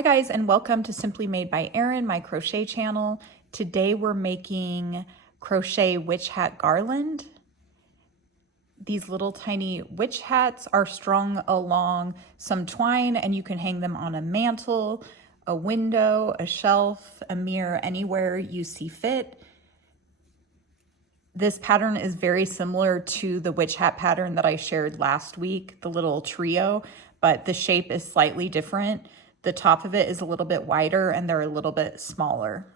Hi guys, and welcome to Simply Made by Erin, my crochet channel. Today we're making crochet witch hat garland. These little tiny witch hats are strung along some twine and you can hang them on a mantle, a window, a shelf, a mirror, anywhere you see fit. This pattern is very similar to the witch hat pattern that I shared last week, the little trio, but the shape is slightly different. The top of it is a little bit wider and they're a little bit smaller.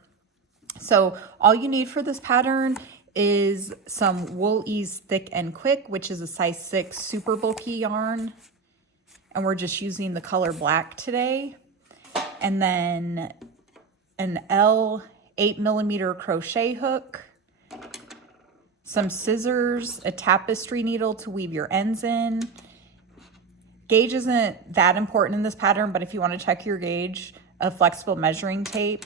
So all you need for this pattern is some Wool Ease Thick and Quick, which is a size 6 super bulky yarn. And we're just using the color black today. And then an L 8mm crochet hook, some scissors, a tapestry needle to weave your ends in. Gauge isn't that important in this pattern, but if you want to check your gauge, a flexible measuring tape.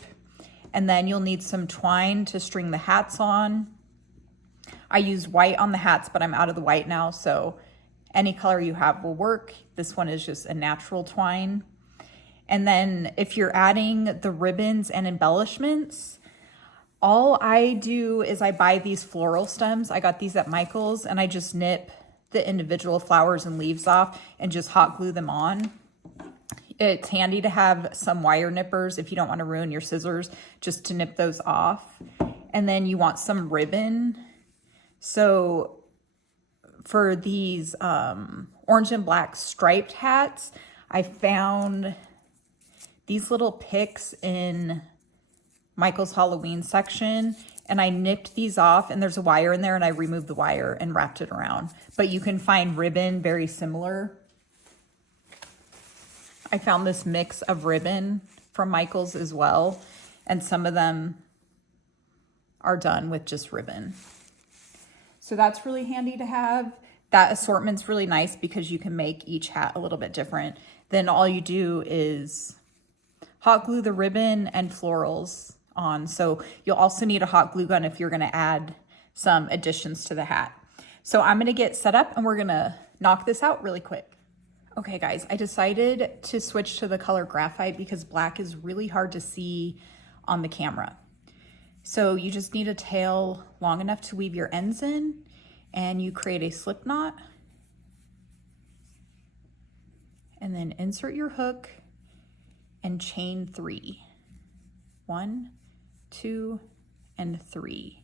And then you'll need some twine to string the hats on. I use white on the hats, but I'm out of the white now, so any color you have will work. This one is just a natural twine. And then if you're adding the ribbons and embellishments, all I do is I buy these floral stems. I got these at Michael's, and I just nip the individual flowers and leaves off and just hot glue them on. It's handy to have some wire nippers if you don't want to ruin your scissors, just to nip those off. And then you want some ribbon. So for these orange and black striped hats, I found these little picks in Michael's Halloween section, and I nipped these off, and there's a wire in there, and I removed the wire and wrapped it around. But you can find ribbon very similar. I found this mix of ribbon from Michael's as well, and some of them are done with just ribbon. So that's really handy to have. That assortment's really nice because you can make each hat a little bit different. Then all you do is hot glue the ribbon and florals on. So you'll also need a hot glue gun if you're going to add some additions to the hat. So I'm going to get set up and we're going to knock this out really quick. Okay guys, I decided to switch to the color graphite because black is really hard to see on the camera. So you just need a tail long enough to weave your ends in, and you create a slip knot and then insert your hook and chain 3. 1, 2, and 3.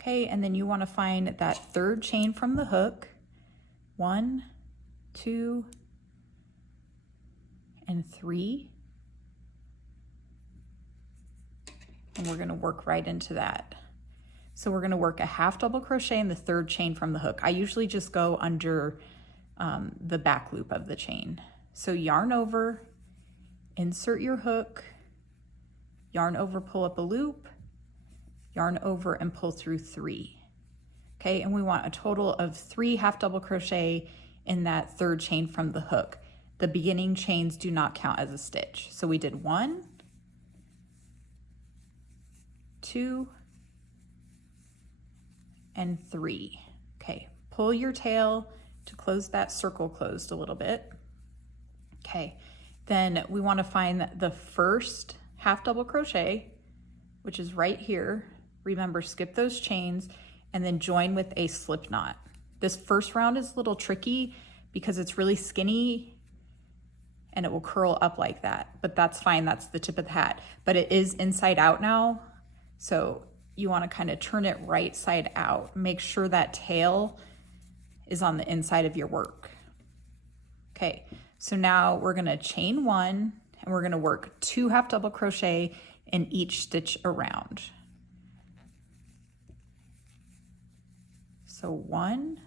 Okay, and then you want to find that third chain from the hook. 1, 2, and 3. And we're going to work right into that. So we're going to work a half double crochet in the third chain from the hook. I usually just go under the back loop of the chain. So yarn over, insert your hook, yarn over, pull up a loop, yarn over and pull through 3. Okay, and we want a total of 3 half double crochet in that third chain from the hook. The beginning chains do not count as a stitch. So we did 1, 2, and 3. Okay, pull your tail to close that circle closed a little bit. Okay, then we want to find the first half double crochet, which is right here. Remember, skip those chains and then join with a slip knot. This first round is a little tricky because it's really skinny and it will curl up like that, but that's fine. That's the tip of the hat, but it is inside out now. So you want to kind of turn it right side out. Make sure that tail is on the inside of your work. Okay, so now we're going to chain 1 and we're going to work 2 half double crochet in each stitch around. So 1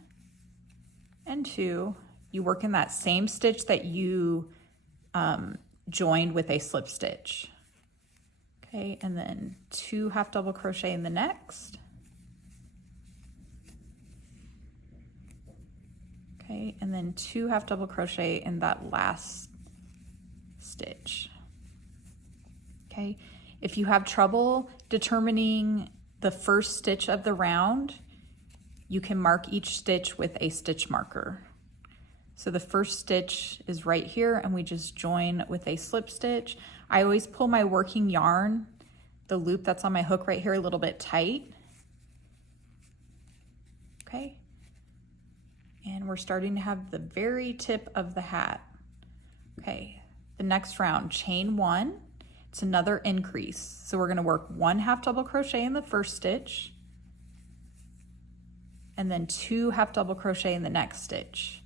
and 2, you work in that same stitch that you joined with a slip stitch. Okay, and then 2 half double crochet in the next. Okay, and then 2 half double crochet in that last stitch. Okay, if you have trouble determining the first stitch of the round, you can mark each stitch with a stitch marker. So the first stitch is right here and we just join with a slip stitch. I always pull my working yarn, the loop that's on my hook right here, a little bit tight. Okay. And we're starting to have the very tip of the hat. Okay, the next round, chain 1. It's another increase. So we're gonna work 1 half double crochet in the first stitch and then 2 half double crochet in the next stitch.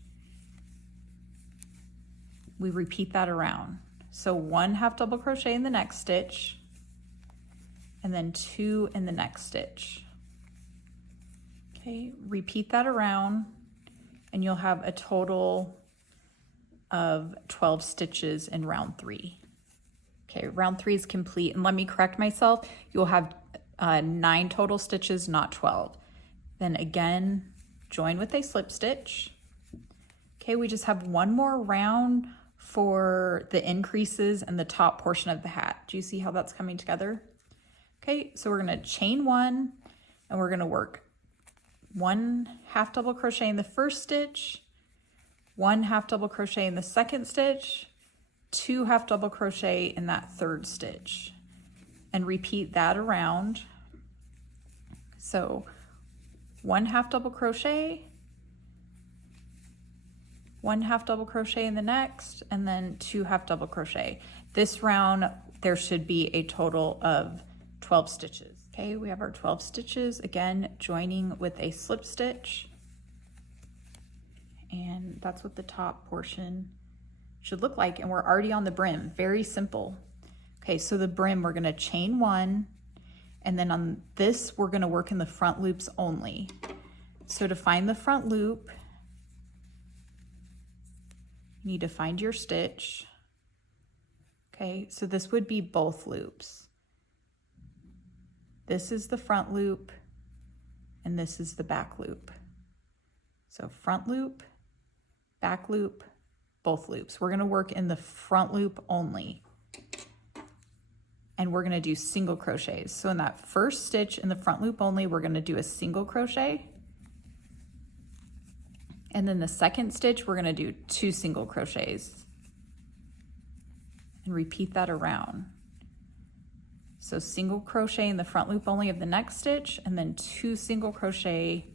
We repeat that around. So 1 half double crochet in the next stitch and then 2 in the next stitch. Okay, repeat that around and you'll have a total of 12 stitches in round 3. Okay, round 3 is complete. And let me correct myself. You'll have 9 total stitches, not 12. Then again, join with a slip stitch. Okay, we just have one more round for the increases and the top portion of the hat. Do you see how that's coming together? Okay, so we're gonna chain 1 and we're gonna work 1 half double crochet in the first stitch, 1 half double crochet in the second stitch, 2 half double crochet in that third stitch, and repeat that around. So 1 half double crochet, 1 half double crochet in the next, and then 2 half double crochet. This round, there should be a total of 12 stitches. Okay, we have our 12 stitches, again, joining with a slip stitch. And that's what the top portion should look like. And we're already on the brim, very simple. Okay, so the brim, we're gonna chain 1, and then on this, we're gonna work in the front loops only. So to find the front loop, you need to find your stitch. Okay, so this would be both loops. This is the front loop, and this is the back loop. So front loop, back loop, both loops. We're gonna work in the front loop only. And we're gonna do single crochets. So in that first stitch in the front loop only, we're gonna do a single crochet. And then the second stitch, we're gonna do 2 single crochets. And repeat that around. So single crochet in the front loop only of the next stitch, and then 2 single crochet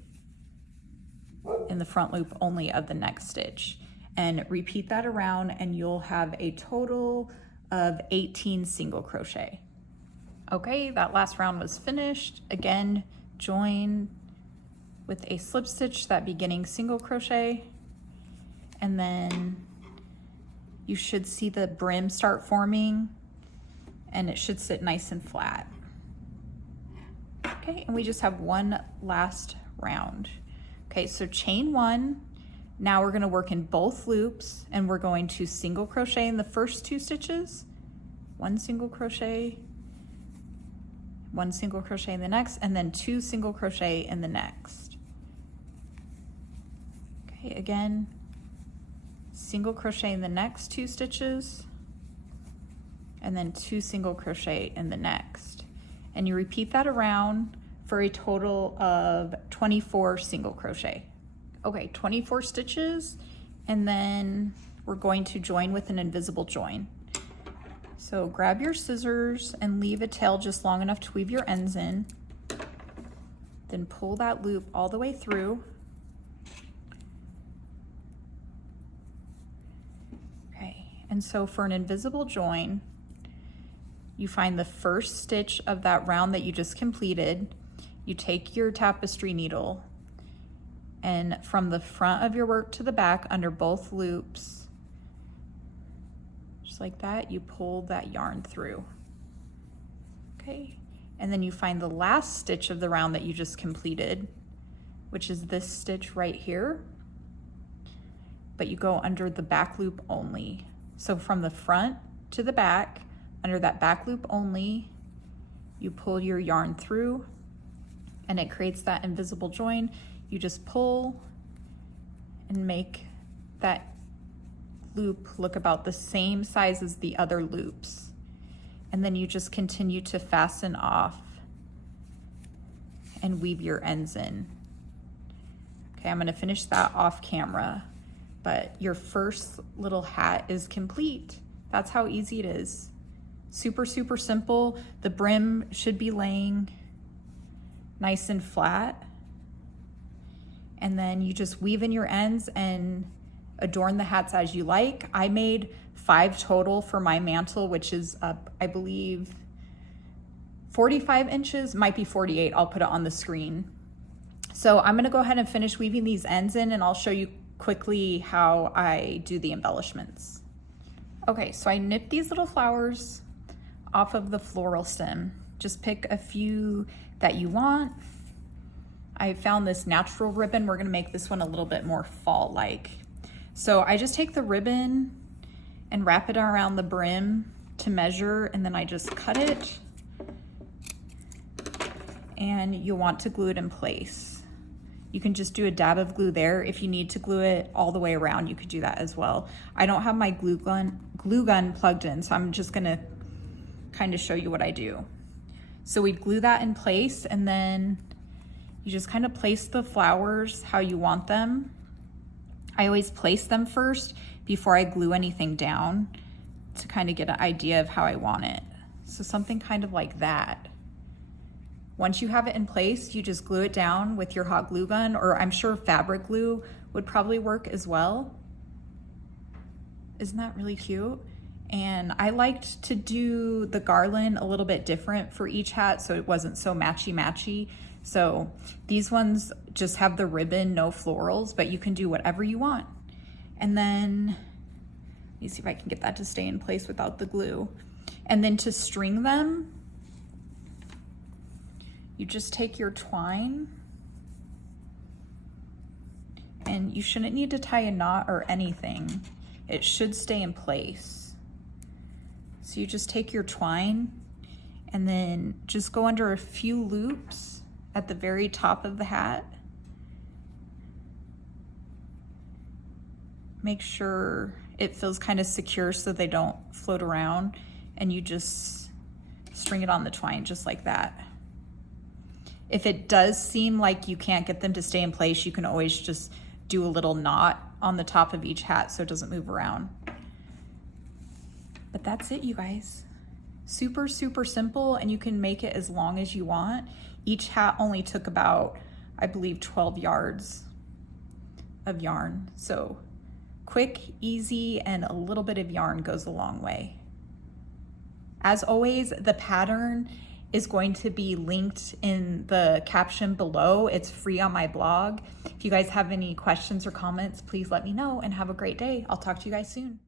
in the front loop only of the next stitch. And repeat that around and you'll have a total of 18 single crochet. Okay, that last round was finished. Again, join with a slip stitch, that beginning single crochet, and then you should see the brim start forming and it should sit nice and flat. Okay, and we just have one last round. Okay, so chain 1. Now we're gonna work in both loops and we're going to single crochet in the first 2 stitches, 1 single crochet, 1 single crochet in the next, and then 2 single crochet in the next. Okay, again, single crochet in the next 2 stitches, and then 2 single crochet in the next. And you repeat that around for a total of 24 single crochet. Okay, 24 stitches, and then we're going to join with an invisible join. So grab your scissors and leave a tail just long enough to weave your ends in. Then pull that loop all the way through. Okay, and so for an invisible join, you find the first stitch of that round that you just completed. You take your tapestry needle, and from the front of your work to the back under both loops, just like that, you pull that yarn through. Okay, and then you find the last stitch of the round that you just completed, which is this stitch right here, but you go under the back loop only. So from the front to the back, under that back loop only, you pull your yarn through and it creates that invisible join. You just pull and make that loop look about the same size as the other loops. And then you just continue to fasten off and weave your ends in. Okay, I'm gonna finish that off camera. but your first little hat is complete. That's how easy it is. Super, super simple. The brim should be laying nice and flat. And then you just weave in your ends and adorn the hats as you like. I made 5 total for my mantle, which is up, I believe, 45 inches, might be 48. I'll put it on the screen. So I'm gonna go ahead and finish weaving these ends in, and I'll show you quickly how I do the embellishments. Okay, so I nipped these little flowers off of the floral stem. Just pick a few that you want. I found this natural ribbon. We're gonna make this one a little bit more fall-like. So I just take the ribbon and wrap it around the brim to measure, and then I just cut it, and you'll want to glue it in place. You can just do a dab of glue there. If you need to glue it all the way around, you could do that as well. I don't have my glue gun plugged in, so I'm just gonna kind of show you what I do. So we glue that in place, and then you just kind of place the flowers how you want them. I always place them first before I glue anything down to kind of get an idea of how I want it. So something kind of like that. Once you have it in place, you just glue it down with your hot glue gun, or I'm sure fabric glue would probably work as well. Isn't that really cute? And I liked to do the garland a little bit different for each hat so it wasn't so matchy-matchy. So these ones just have the ribbon, no florals, but you can do whatever you want. And then, let me see if I can get that to stay in place without the glue. And then to string them, you just take your twine, and you shouldn't need to tie a knot or anything. It should stay in place. So you just take your twine and then just go under a few loops at the very top of the hat. Make sure it feels kind of secure so they don't float around, and you just string it on the twine just like that. If it does seem like you can't get them to stay in place, you can always just do a little knot on the top of each hat so it doesn't move around. But that's it, you guys. Super, super simple, and you can make it as long as you want. Each hat only took about, I believe, 12 yards of yarn. So quick, easy, and a little bit of yarn goes a long way. As always, the pattern is going to be linked in the caption below. It's free on my blog. If you guys have any questions or comments, please let me know, and have a great day. I'll talk to you guys soon.